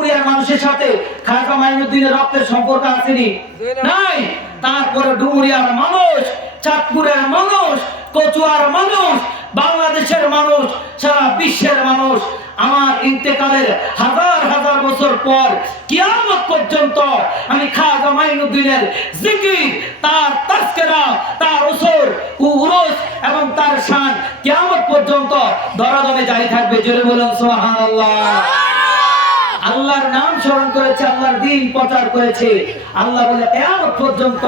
ডুমুরিয়ার মানুষের সাথে খাজা মাইনুদ্দিনের রক্তের সম্পর্ক আসেনি নাই। তারপরে ডুমুরিয়ার মানুষ, চাঁদপুরের মানুষ, কচুয়ার মানুষ, বাংলাদেশের মানুষ, সারা বিশ্বের মানুষ আমার ইন্তেকালের হাজার হাজার বছর পর কিয়ামত পর্যন্ত আমি খাজা মাইনুদ্দিনের জিকির, তার তাস্কেরা তার ওসর উরস এবং তার শান কিয়ামত পর্যন্ত দরাদমে জারি থাকবে। জোরে বলুন, সুবহানাল্লাহ। আল্লাহর নাম স্মরণ করেছে, আল্লাহর দিন প্রচার করেছে। আল্লাহ বলে কেমন পর্যন্ত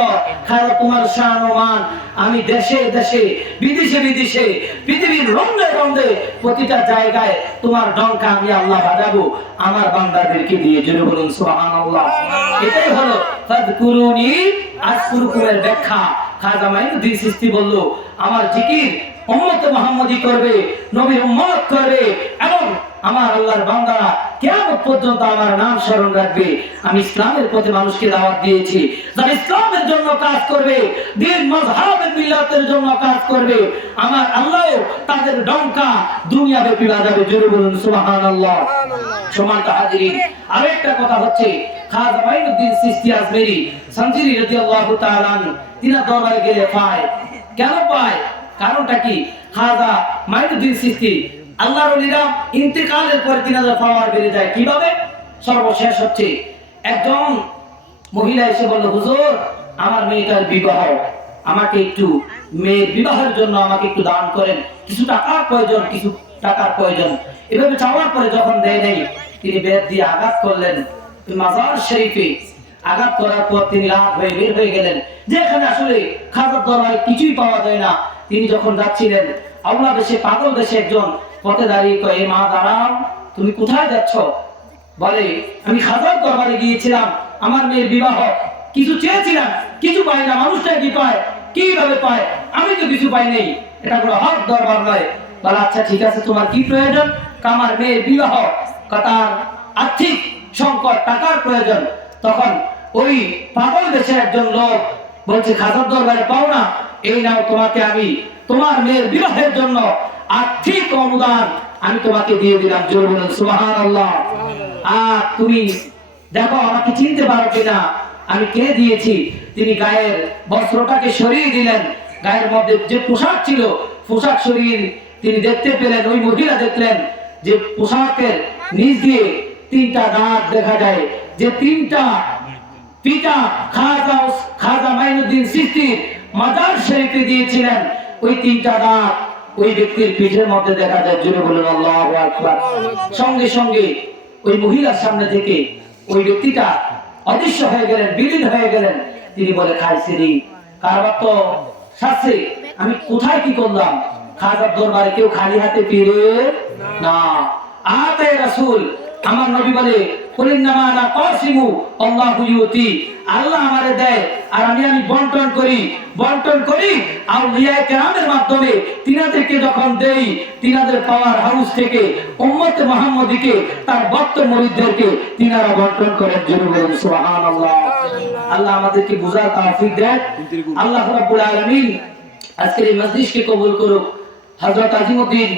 খারাপ তোমার শান ও মান। আমি দেশে দেশে, বিদেশে বিদেশে, পৃথিবীর রন্ধে রন্ধে প্রতিটা জায়গায় তোমার ডঙ্কা আমি আল্লাহ বাজাবো। আমার বান্দাদেরকে দিয়ে জোরে বলুন, সুবহানাল্লাহ। এটাই হলো ফাদকুরুনি আজকুরুকুমের ব্যাখ্যা। খাজা মাইনুদ্দিন সৃষ্টি বলল, আমার জিকির উম্মতে মুহাম্মদি করবে নবীর উম্মত করবে এবং আমার আল্লাহর বান্দারা কিয়ামত পর্যন্ত আমার নাম স্মরণ রাখবে। আমি ইসলামের পথে মানুষকে দাওয়াত দিয়েছি। যারা ইসলামের জন্য কাজ করবে দিন মজহাবের মিল্লাতের জন্য কাজ করবে আমার আল্লাহ তাদের ডঙ্কা দুনিয়া ব্যাপী বাজাবে। জোরে বলুন সুবহানাল্লাহ। সমান্ত হাজিরিন আরেকটা কথা হচ্ছে খাজা মাইনুদ্দিন সিস্তি আজমেরি সঞ্জিরি রাদিয়াল্লাহু তাআলা তিনার দরবারে গেলে পায়। কেন পায়? কারণটা কি? খাজা মাইনুদ্দিন সিস্তি আল্লাহর ওলিরা ইন্তেকালের পরে তিন হাজার পাওয়ার বেড়ে যায় কীভাবে? সর্বশেষ হচ্ছে একজন মহিলা এসে বলল, হুজুর, আমার মেয়েটার বিবাহ। আমাকে একটু মেয়ের বিবাহের জন্য আমাকে একটু দান করেন। কিছু টাকার প্রয়োজন, কিছু টাকার প্রয়োজন। এভাবে চাওয়ার পরে যখন দেয় নেই, তিনি বেদ দিয়ে আঘাত করলেন। মাজার শরীফে আঘাত করার পর তিনি লাভ হয়ে বের হয়ে গেলেন। যেখানে আসলে খাজার দরবারে কিছুই পাওয়া যায় না। তিনি যখন যাচ্ছিলেন আল্লাহ দেশে, পাগল দেশে একজন পথে দাঁড়িয়ে কয়ে মা দাঁড়াও তুমি কোথায় যাচ্ছ? বলে, আমি খাজার দরবারে গিয়েছিলাম। আমার মেয়ের বিবাহ। কিছু চেয়েছিলাম, কিছু পাই না। মানুষটা কি পায়? কীভাবে পায়? আমি তো কিছু পাই নেই। এটা কোনো হক দরবার নয়। বলে আচ্ছা ঠিক আছে, তোমার কি প্রয়োজন? আমার মেয়ের বিবাহ। তার আর্থিক সংকট, টাকার প্রয়োজন। তখন ওই পাগল দেশে একজন লোক বলছে, খাজার দরবারে পাও না, এই নাও তোমাকে আমি তোমার মেয়ের বিবাহের জন্য আর্থিক অনুদান আমি তোমাকে দিয়ে দিলাম। জোর বলুন সুবাহান আল্লাহ আর তুমি দেখো, আমাকে চিনতে পারো কিনা? আমি কে দিয়েছি? তিনি গায়ের বস্ত্রটাকে সরিয়ে দিলেন। গায়ের মধ্যে যে পোশাক ছিল, পোশাক সরিয়ে তিনি দেখতে পেলেন, ওই মহিলা দেখলেন যে পোশাকের নিচ দিয়ে তিনটা দাঁত দেখা যায়, যে তিনটা পিতা খাজা খাজা মাইনুদ্দিন সিস্তির মাজার শরীফে দিয়েছিলেন। ওই তিনটা দাঁত ওই ব্যক্তির পিঠের মধ্যে দেখা যায়, জুড়ে বলুন আল্লাহ আকবার। সঙ্গে সঙ্গে ওই মহিলার সামনে থেকে ওই ব্যক্তিটা অদৃশ্য হয়ে গেলেন, বিলীন হয়ে গেলেন। তিনি বলে খাইছি রে কারবার তো শাস্ত্রে আমি কোথায় কি করলাম? খাজার দরবারে কেউ খালি হাতে ফিরে না। আতে রাসূল আমার নবী বলে আল্লাহ আমারে দেয়, আর আমি আমি বন্টন করি। বন্টন করি আউলিয়া কেরামের মাধ্যমে তিনাদেরকে যখন দেই, তিনাদের পাওয়ার হাউস থেকে, উম্মতে মুহাম্মদীকে, তার ভক্ত মুরিদদেরকে তিনারা বন্টন করেন বলুন, সুবহানাল্লাহ। আল্লাহ আমাদেরকে বুঝার তৌফিক দেয় আল্লাহ রাব্বুল আলামিন আজকের এই মজলিসকে কবুল করুক। হযরত আজিমউদ্দিন